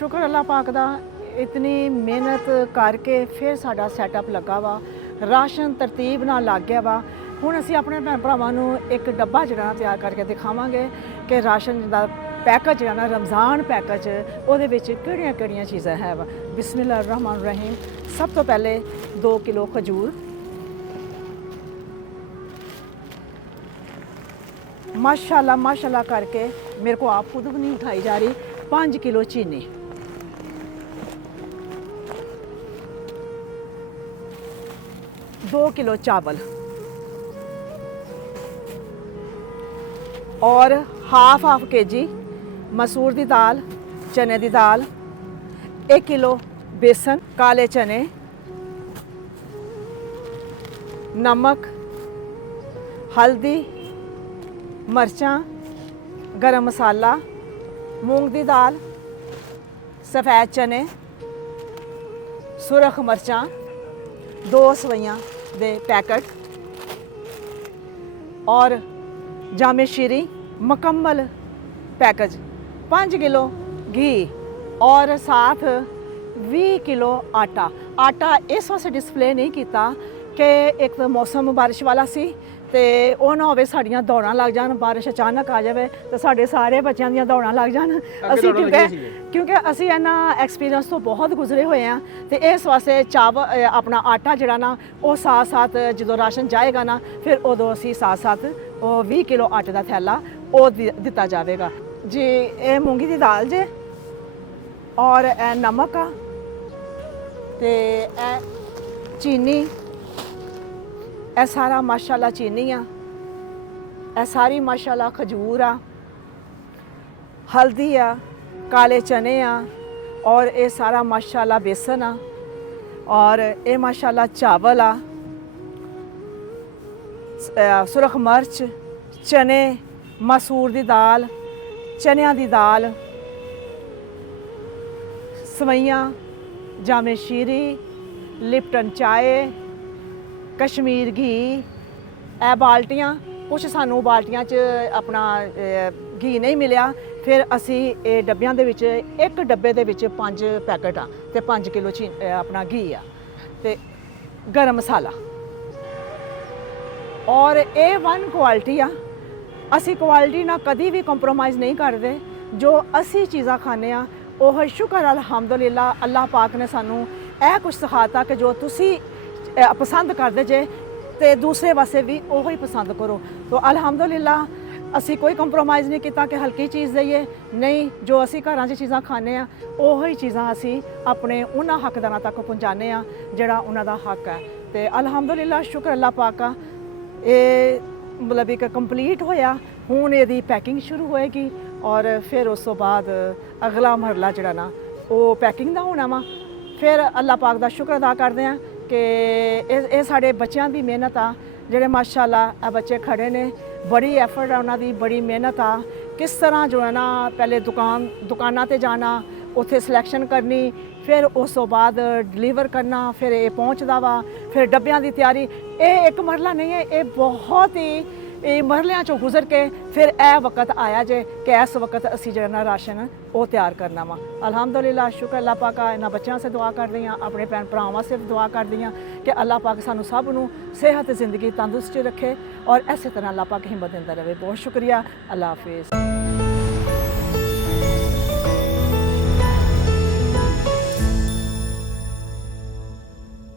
शुक्र अल्लाह पाक दा इतनी मेहनत करके फिर साडा सैटअप लगा वा राशन तरतीब नाल लग गया वा। हुण असीं अपने भैन भरावां नूं एक डब्बा जिहड़ा तैयार करके दिखावांगे कि राशन दा पैकेज जिहड़ा ना रमज़ान पैकेज उहदे विच किहड़ियां चीज़ां है वा। बिस्मिल्लाह रहमान रहीम। सब तो पहले 2 किलो खजूर, माशाल्लाह माशाल्लाह करके मेरे को आप खुद भी नहीं उठाई जा रही। 5 किलो चीनी, दो किलो चावल और हाफ के जी मसूर दी दाल, चने दी दाल, 1 किलो बेसन, काले चने, नमक, हल्दी, मर्चां, गरम मसाला, मूंग दी दाल, सफ़ेद चने, सुरख मर्चां, 2 सवैयां दे पैकेट और जामे शीरी मुकम्मल पैकेज, 5 किलो घी और साथ 20 किलो आटा। आटा इस वास्ते डिस्पले नहीं किया कि एक तो मौसम बारिश वाला सी ते ओह ना होवे साड़ियां दौड़ां लग जान, बारिश अचानक आ जाए तो साढ़े सारे बच्चों दियां दौड़ां लग जान। असीं क्योंकि असीं इन्हां एक्सपीरियंस तो बहुत गुजरे हुए हैं तो इस वास्ते चावल अपना आटा जिहड़ा ना वो साथ साथ जो राशन जाएगा ना फिर उदों असीं साथ साथ 20 किलो आटे का थैला वो दिता जाएगा जी। ये मूंगी की दाल जे और ए नमक आ ते ए चीनी, ए सारा माशाल्लाह चीनी आ, ए सारी माशाल्लाह खजूर आ, हल्दी आ, काले चने आ और ये सारा माशाल्लाह बेसन आ और ये माशाल्लाह चावल आ, सुरख मर्च, चने, मसूर दी दाल, चनिया दी दाल, सवैयां, जामे शीरी, लिप्टन चाय, कश्मीर घी, ए बाल्टियां कुछ सानू बाल्टियां च अपना घी नहीं मिलिया फिर असी ये डब्बियां दे विच एक डब्बे दे विच 5 पैकेट आ ते 5 किलो अपना घी आ ते गरम मसाला और A1 क्वालिटी आ। असी क्वालिटी ना कदी भी कंप्रोमाइज़ नहीं करते। जो असी चीज़ां खाने आ ओह शुक्र अल्हम्दुलिल्लाह अल्लाह पाक ने सानू यह कुछ सिखाता कि जो तुसी पसंद करते जे ते दूसरे वास्ते भी ओही पसंद करो। तो अल्हम्दुलिल्लाह असी कोई कंप्रोमाइज़ नहीं किया कि हल्की चीज़ देइए, नहीं जो असी घरां च चीज़ां खाने आ ओही चीज़ां असी अपने उन्हां हकदारां तक पहुँचाने आ जिहड़ा उन्हां दा हक है। तो अल्हम्दुलिल्लाह शुक्र अल्लाह पाक का ये मतलब एक कंप्लीट होया। हुण इहदी पैकिंग शुरू होएगी और फिर उस तो बाद अगला मरला जिहड़ा ना वो पैकिंग दा होना वा। फिर अल्लाह पाक दा शुक्र अदा करदे आ कि ये साढ़े बच्चों की मेहनत आ जिहड़े माशाल्लाह ए बच्चे खड़े ने, बड़ी एफर्ट है उन्होंने, बड़ी मेहनत आ। किस तरह जो है ना पहले दुकाना ते जाना, उत्थे सिलेक्शन करनी, फिर उस तो बाद डिलीवर करना, फिर ये पहुँचता वा, फिर डब्बियां की तैयारी। ये एक मरला नहीं है, ये बहुत ही मरलियां चों गुजर के फिर ए वक्त आया जे कि इस वक्त असी जो ना राशन वो तैयार करना वा। अल्हम्दुलिल्लाह शुक्र अल्लाह पाक इन्हां बच्चों से दुआ कर दी, अपने भैन भरावां से दुआ कर दी कि अल्लाह पाक सानू सब नू सेहत ज़िंदगी तंदुरुस्त रखे और इस तरह अल्लाह पाक हिम्मत देंदा रहे। बहुत शुक्रिया, अल्लाह हाफिज़।